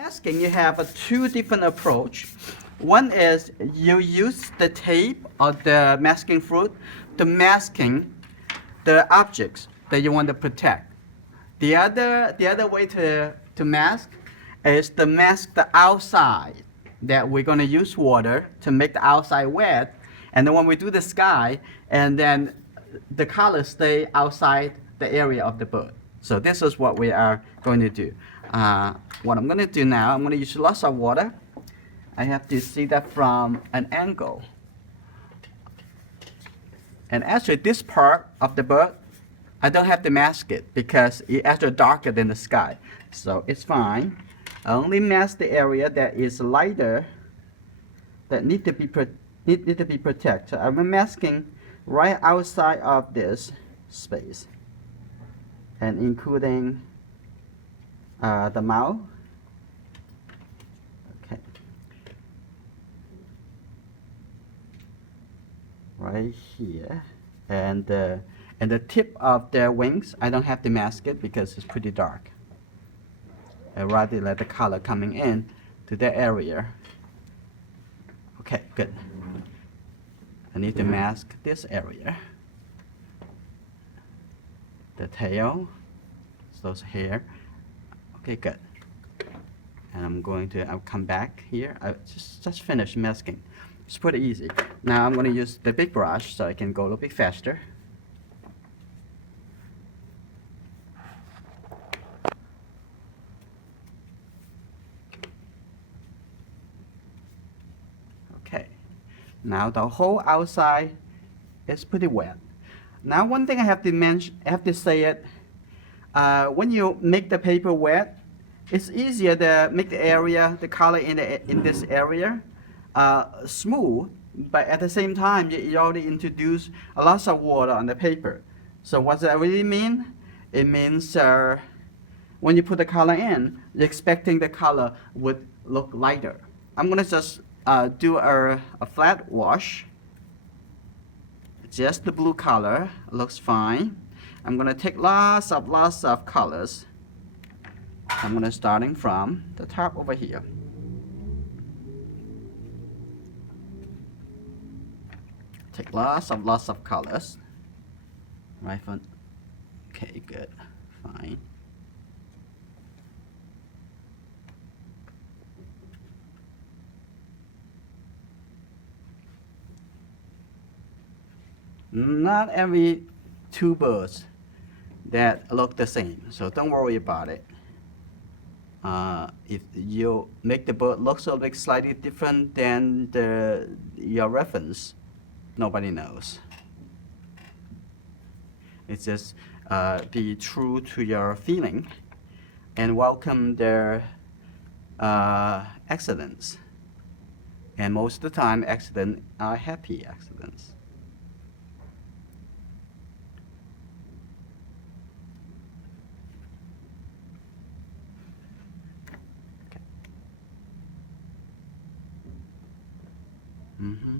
Masking, you have a two different approach. One is you use the tape or the masking fluid to masking the objects that you want to protect. The other way to mask is to mask the outside, that we're going to use water to make the outside wet, and then when we do the sky, and then the color stay outside the area of the bird. So this is what we are going to do. What I'm going to do now, I'm going to use lots of water. I have to see that from an angle. And actually this part of the bird, I don't have to mask it because it's actually darker than the sky. So it's fine. I only mask the area that is lighter, that need to be protected. So I'm masking right outside of this space, and including the mouth. Okay. Right here, and the tip of their wings, I don't have to mask it because it's pretty dark. I rather let the color coming in to that area. Okay, good. I need to mask this area. The tail, those hair. Okay, good. And I'll come back here. I just finished masking. It's pretty easy. Now I'm going to use the big brush so I can go a little bit faster. Okay. Now the whole outside is pretty wet. Now one thing I have to say it. When you make the paper wet, it's easier to make the area, the color in this area smooth, but at the same time you already introduce a lot of water on the paper. So what does that really mean? It means when you put the color in, you're expecting the color would look lighter. I'm gonna just do a flat wash. Just the blue color looks fine. I'm gonna take lots of colors. I'm gonna starting from the top over here. Take lots of colors. Right foot. Okay, good, fine. Not every two birds that look the same, so don't worry about it. If you make the bird look a bit slightly different than your reference, nobody knows. It's just be true to your feeling and welcome their accidents. And most of the time, accidents are happy accidents. Mm-hmm.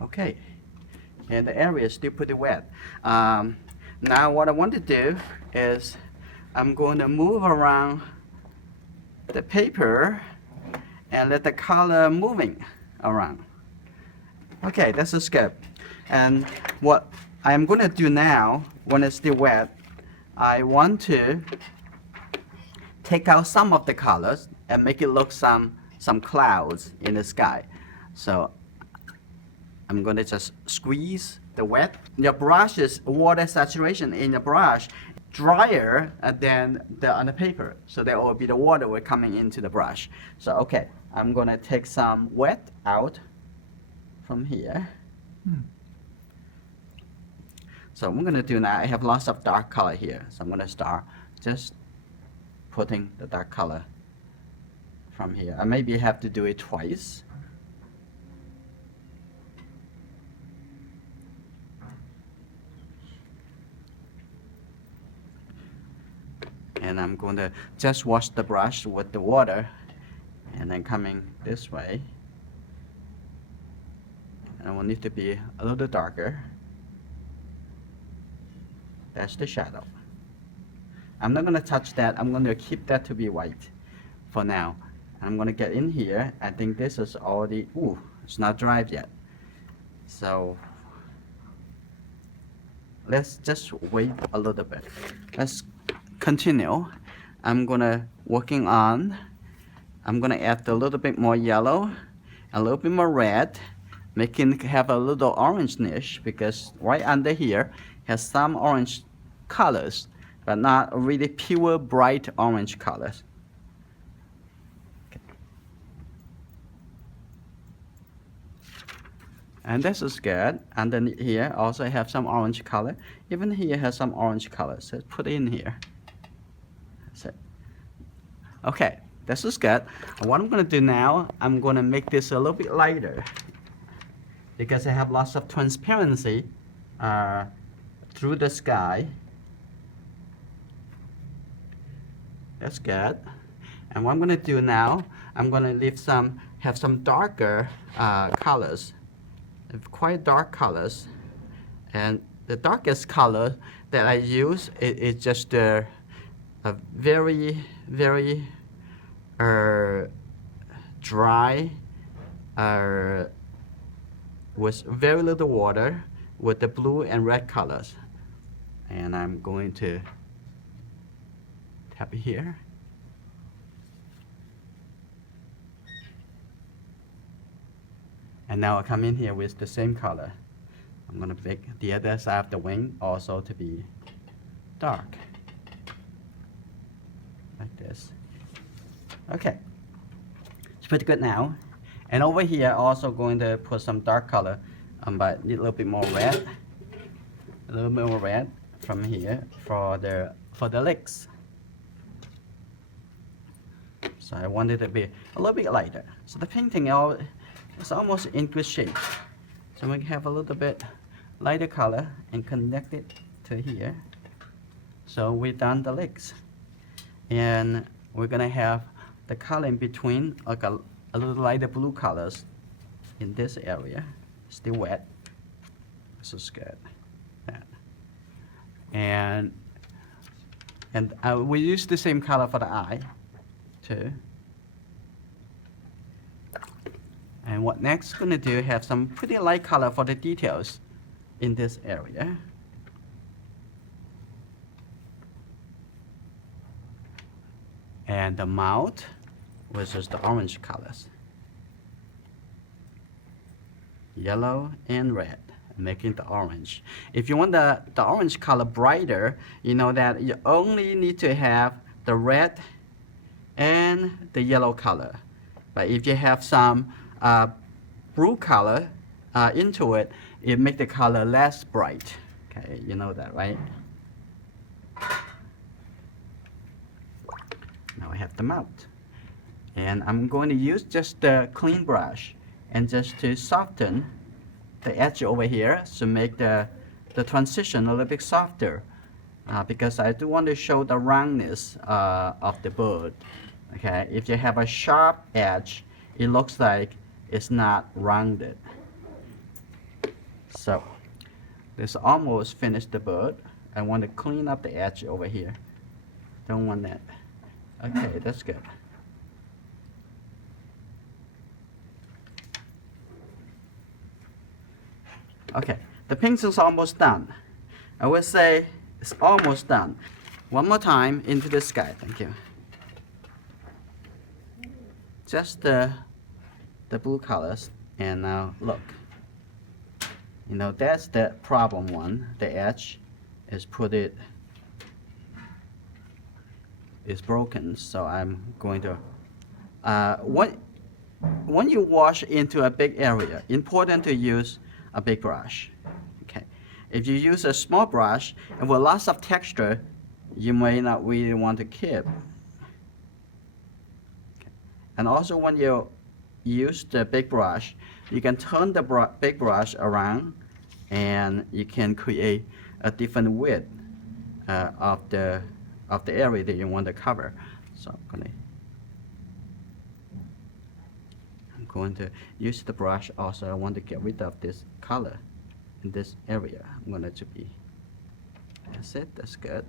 Okay, and the area is still pretty wet. Now what I want to do is I'm going to move around the paper and let the color moving around. Okay, that's just good. And what I'm going to do now, when it's still wet, I want to take out some of the colors and make it look some clouds in the sky. So I'm going to just squeeze the wet. Your brush's water saturation in the brush drier than on the paper, so there will be the water will coming into the brush. So okay, I'm going to take some wet out from here. So what I'm going to do now, I have lots of dark color here, so I'm going to start just putting the dark color from here. I maybe have to do it twice. And I'm going to just wash the brush with the water and then coming this way. And I want it to be a little darker. That's the shadow. I'm not going to touch that. I'm going to keep that to be white for now. I'm going to get in here. I think this is already, ooh, it's not dry yet. So let's just wait a little bit. Let's continue. I'm going to add a little bit more yellow, a little bit more red, making have a little orange niche, because right under here has some orange colors, but not really pure bright orange colors. Okay. And this is good. Underneath here also have some orange color. Even here has some orange color. So let's put it in here. That's it. Okay, this is good. What I'm going to do now, I'm going to make this a little bit lighter, because I have lots of transparency through the sky. That's good. And what I'm going to do now, I'm going to have some darker colors, quite dark colors. And the darkest color that I use is just a very, very dry, with very little water, with the blue and red colors. And I'm going to tap it here. And now I come in here with the same color. I'm going to make the other side of the wing also to be dark, like this. Okay, it's pretty good now. And over here, also going to put some dark color, but need a little bit more red, from here for the legs. So I want it to be a little bit lighter. So the painting is almost in good shape. So we have a little bit lighter color and connect it to here. So we've done the legs, and we're gonna have the color in between, like a little lighter blue colors in this area. Still wet. This is good. That. And we use the same color for the eye too. And what next gonna do, have some pretty light color for the details in this area. And the mouth, which is the orange colors. Yellow and red, making the orange. If you want the orange color brighter, you know that you only need to have the red and the yellow color. But if you have some blue color into it, it makes the color less bright. Okay, you know that, right? Now I have the mouth. And I'm going to use just the clean brush and just to soften the edge over here to make the transition a little bit softer, because I do want to show the roundness of the bird. Okay, if you have a sharp edge, it looks like it's not rounded. So this almost finished the bird. I want to clean up the edge over here. Don't want that. Okay, that's good. Okay, the paint is almost done. I would say it's almost done. One more time into the sky. Thank you. Just the blue colors, and now look. You know, that's the problem one. The edge is broken, so I'm going to when you wash into a big area, important to use a big brush. Okay, if you use a small brush and with lots of texture, you may not really want to keep. Okay. And also, when you use the big brush, you can turn the big brush around, and you can create a different width of the area that you want to cover. So I'm going to use the brush. Also, I want to get rid of this color in this area. I'm going to be That's it, that's good.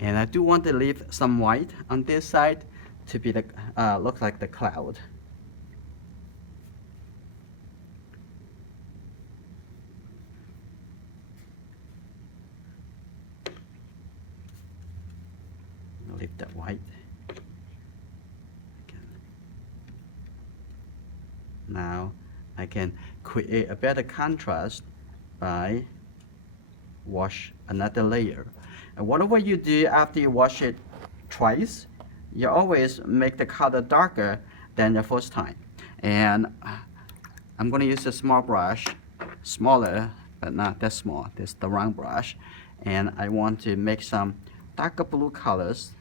And I do want to leave some white on this side to be the look like the cloud. I'll leave that white. Now I can create a better contrast by wash another layer. And whatever you do after you wash it twice, you always make the color darker than the first time. And I'm going to use a small brush, smaller but not that small. This is the round brush, and I want to make some darker blue colors.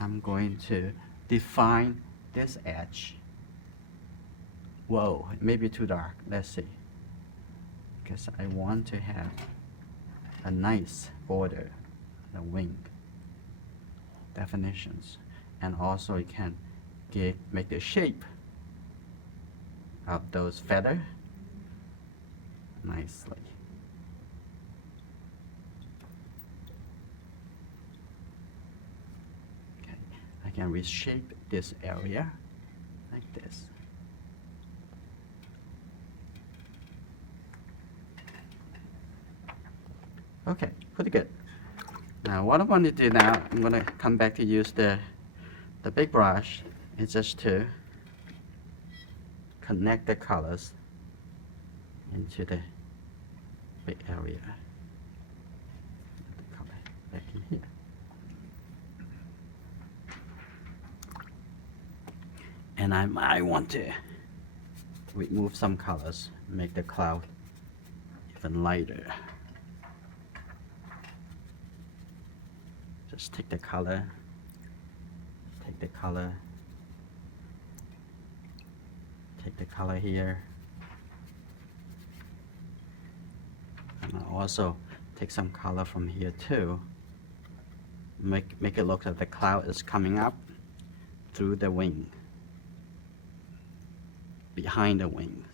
I'm going to define this edge. Whoa, maybe too dark. Let's see. Because I want to have a nice border, the wing definitions, and also you can make the shape of those feather nicely. Okay, I can reshape this area like this. Okay, pretty good. Now what I want to do now, I'm going to come back to use the big brush. It's just to connect the colors into the big area. The color back in here. And I want to remove some colors, make the cloud even lighter. Just take the color, take the color here, and I'll also take some color from here too. Make it look like the cloud is coming up through the wing, behind the wings.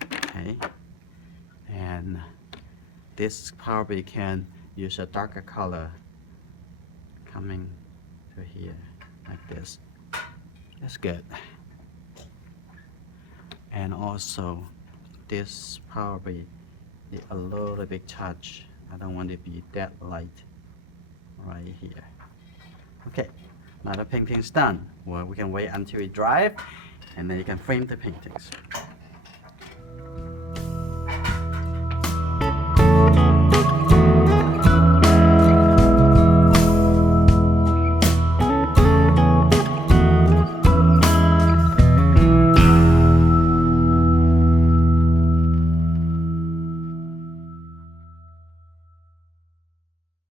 Okay. And this probably can use a darker color coming to here like this. That's good. And also this probably need a little bit touch. I don't want it to be that light right here. Okay, now the painting's done. Well, we can wait until it dries, and then you can frame the paintings.